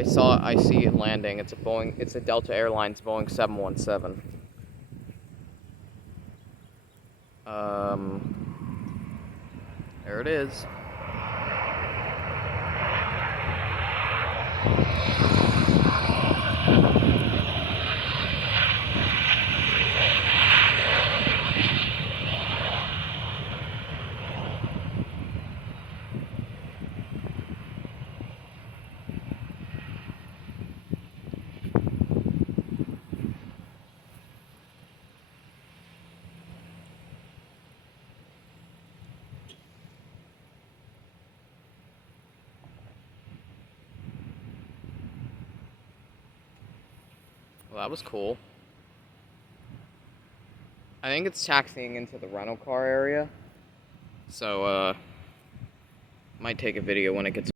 I see it landing. It's a Boeing, it's a Delta Airlines Boeing 717. There it is. Well, that was cool. I think it's taxiing into the rental car area. So, might take a video when it gets